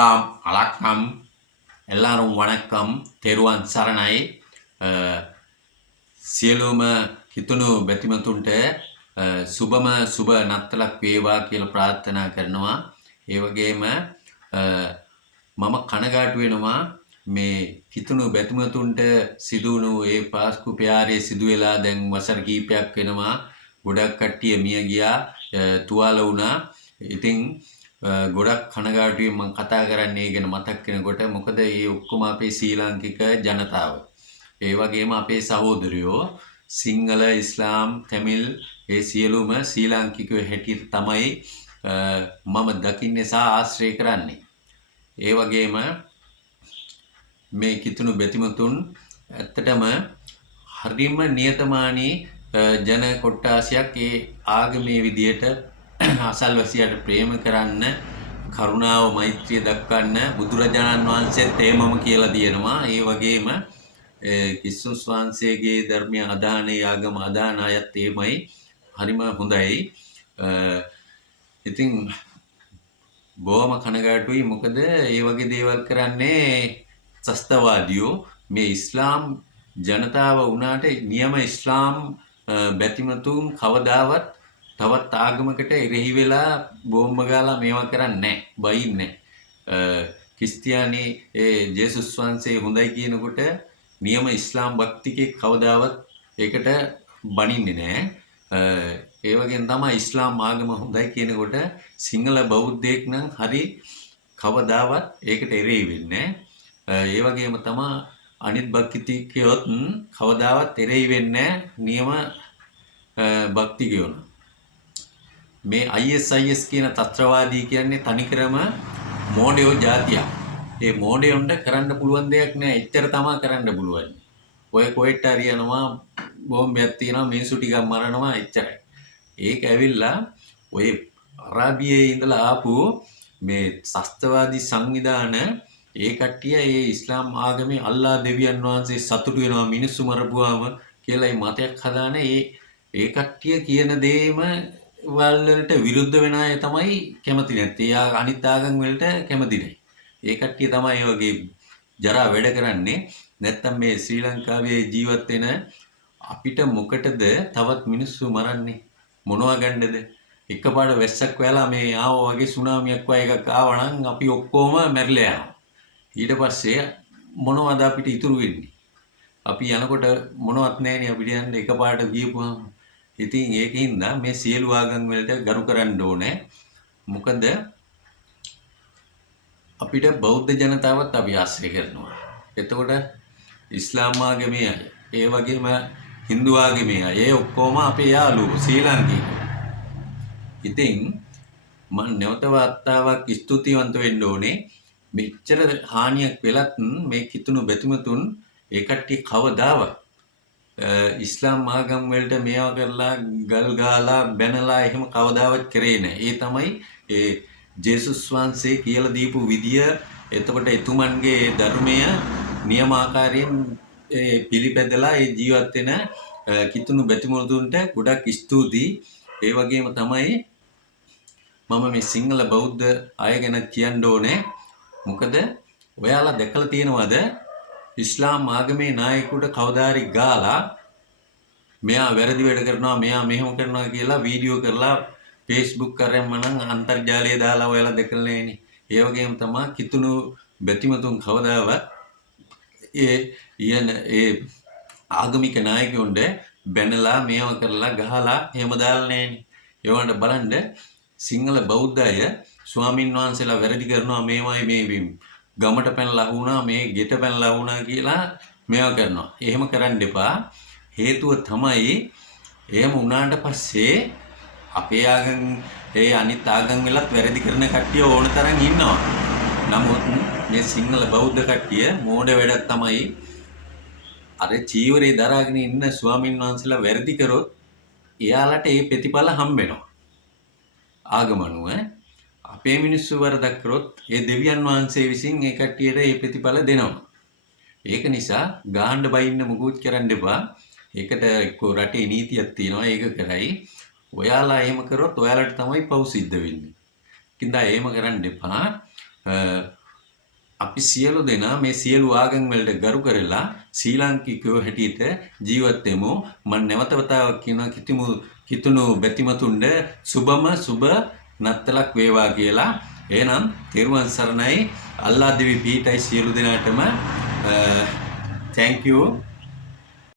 அஸ்லாம் அலக்கம் எல்லாரும் வணக்கம் තෙරුවන් සරණයි සියලුම හිතුණු බැතිමතුන්ට සුබම සුබ නත්තලක් වේවා කියලා ප්‍රාර්ථනා කරනවා. ඒ වගේම මම කනගාටු වෙනවා මේ හිතුණු බැතිමතුන්ට සිදුණු ඒ පාස්කු ප්‍රහාරයේ සිදු වෙලා දැන් වසර කිහිපයක් වෙනවා. ගොඩක් කට්ටිය මිය ගියා, තුවාල වුණා. ඉතින් ගොඩක් කනගාටුවෙන් මම කතා කරන්නේ ගැන මතක් වෙනකොට. මොකද මේ ඔක්කොම අපේ ශ්‍රී ලාංකික ජනතාව, ඒ වගේම අපේ සහෝදරයෝ සිංහල, ඉස්ලාම්, තමිල් ඒ සියලුම ශ්‍රී ලාංකිකයෝ හැටියට තමයි මම දකින්නේ සහ ආශ්‍රය කරන්නේ. ඒ වගේම මේ කිතුණු බැතිමතුන් ඇත්තටම හරිම නියතමානී ජන කොට්ටාසයක්. ඒ ආගමේ විදියට අසල්වැසියාට ප්‍රේම කරන්න, කරුණාව මෛත්‍රිය දක්වන්න බුදුරජාණන් වහන්සේත් එහෙමම කියලා තියෙනවා. ඒ වගේම කිස්සුස් වහන්සේගේ ධර්මය අදාන, ආගම අදාන අයත් එහෙමයි. හරිම හොඳයි. ඉතින් බොහොම කනගාටුයි. මොකද ඒ වගේ දේවල් කරන්නේ ත්‍රස්තවාදියෝ. මේ ඉස්ලාම් ජනතාව වුණාට නියම ඉස්ලාම් බැතිමතුන් කවදාවත් තවත් ආගමකට එරෙහි වෙලා බෝම්බ ගාලා මේවා කරන්නේ නැහැ, බයින්නේ නැහැ. ක්‍රිස්තියානි ජේසුස් වහන්සේ හොඳයි කියනකොට නියම ඉස්ලාම් භක්තිකෙක් කවදාවත් ඒකට බනින්නේ නැහැ. ඒ වගේම තමයි ඉස්ලාම් ආගම හොඳයි කියනකොට සිංහල බෞද්ධයෙක් නම් හරි කවදාවත් ඒකට එරෙහි වෙන්නේ නැහැ. ඒ වගේම තමයි අනිත් භක්තිකයොත් කවදාවත් එරෙහි වෙන්නේ නැහැ නියම භක්තිකයෝ. මේ ISIS කියන තත්ත්‍රවාදී කියන්නේ තනිකරම මෝඩයෝ જાතියක්. ඒ මෝඩයොන්ට කරන්න පුළුවන් දෙයක් නෑ. එච්චර තමයි කරන්න පුළුවන්. ඔය කොහෙට හරි යනවා, බෝම්බයක් තියනවා, මිනිස්සු ටිකක් මරනවා, එච්චරයි. ඒක ඇවිල්ලා ඔය අරාබියේ ඉඳලා ආපු මේ ත්‍රස්තවාදී සංවිධාන ඒ කට්ටිය ඒ ඉස්ලාම් ආගමේ අල්ලා දෙවියන් වහන්සේ සතුටු වෙනවා මිනිස්සු මරපුවාම කියලා ඒ මතයක් හදාන ඒ කට්ටිය කියන දේම වලට විරුද්ධ වෙන අය තමයි කැමති නැත්තේ. අනිත් ආගම් වලට කැමති නැහැ. ඒ කට්ටිය තමයි ඒ වගේ ජරා වැඩ කරන්නේ. නැත්තම් මේ ශ්‍රී ලංකාවේ ජීවත් වෙන අපිට මොකටද තවත් මිනිස්සු මරන්නේ? මොනවා ගන්නද? එකපාර වැස්සක් වැලා මේ ආවා වගේ සුනාමියක් වගේ එකක් ආවා නම් අපි ඔක්කොම මැරිලා යනවා. ඊට පස්සේ මොනවද අපිට ඉතුරු වෙන්නේ? අපි යනකොට මොනවත් නැහැනේ අපිට යන්න එකපාරට ගියපුවාම. ඉතින් ඒකින්ද මේ සියලු ආගම් වලට ගරු කරන්න ඕනේ. මොකද අපිට බෞද්ධ ජනතාවත් අපි ආශ්‍රය කරනවා. එතකොට ඉස්ලාම් ආගමේ අය, ඒ වගේම හින්දු ආගමේ අය, ඒ ඔක්කොම අපේ යාළුවෝ ශ්‍රී ලාංකිකයෝ. ඉතින් මම නැවත වතාවක් ස්තුතිවන්ත වෙන්න ඕනේ. මෙච්චර හානියක් වෙලත් මේ කිතුණු බැතිමතුන් ඒ කට්ටිය කවදාවත් ඉස්ලාම් ආගම් වලට මේවා කරලා ගල් ගහලා බැනලා එහෙම කවදාවත් කරේ නැහැ. ඒ තමයි ඒ ජේසුස් වහන්සේ කියලා දීපු විදිය. එතකොට එතුමන්ගේ ධර්මය නියමාකාරයෙන් පිළිපැදලා ඒ ජීවත් වෙන කිතුණු බැතිමතුන්ට ගොඩක් ස්තුතියි. ඒ වගේම තමයි මම මේ සිංහල බෞද්ධ අය ගැන කියන්න ඕනේ. මොකද ඔයාලා දැකලා තියෙනවද ඉස්ලාම් ආගමේ නායකයෙකුට කවදාරි ගාලා මෙයා වැරදි වැඩ කරනවා, මෙයා මෙහෙම කරනවා කියලා වීඩියෝ කරලා Facebook කරෙම නම් අන්තර්ජාලයේ දාලා ඔයාලා දැකලා නැහෙනේ. ඒ වගේම තමයි කිතුණු බැතිමතුන් කවදාවත් ඒ ආගමික නායකයොන්ට බැනලා මේවා කරලා ගහලා එහෙම දාලා නැහෙනේ. ඒවන්ට බලන්න සිංහල බෞද්ධ අය ස්වාමින් වහන්සේලා වැරදි කරනවා, මේවයි මේ ගමට පැනලා වුණා, මේ ගෙට පැනලා වුණා කියලා මේවා කරනවා. එහෙම කරන්න එපා. හේතුව තමයි එහෙම වුණාට පස්සේ අපේ ආගම් අනිත් ආගම් වලත් වැරදි කරන කට්ටිය ඕන තරම් ඉන්නවා. නමුත් මේ සිංහල බෞද්ධ කට්ටිය මෝඩ වැඩක් තමයි අර චීවරේ දරාගෙන ඉන්න ස්වාමින් වහන්සේලා වැරදි කරොත් එයාලට ඒ ප්‍රතිඵල හම්බ වෙනවා. ආගම අනුව අපේ මිනිස්සු වරදක් කරොත් ඒ දෙවියන් වහන්සේ විසින් ඒ කට්ටියට ඒ ප්‍රතිඵල දෙනවා. ඒක නිසා ගාහන්න බයින්න මුකුත් කරන්න එපා. ඒකට එක්කෝ රටේ නීතියක් තියෙනවා, ඒක කරයි. ඔයාලා එහෙම කරොත් ඔයාලට තමයි පව් සිද්ධ වෙන්නේ. කින්දා එහෙම කරන්න එපා. අපි සියලු දෙනා මේ සියලු ආගම් වලට ගරු කරලා ශ්‍රී ලාංකිකයෝ හැටියට ජීවත් වෙමු. මම නැවත වතාවක් කියනවා කිතුණු බැතිමතුන්ට සුබම සුබ නත්තලක් වේවා කියලා. එහෙනම් තෙරුවන් සරණයි. අල්ලා දෙවි පීඨයි සියලු දෙනාටම thank you.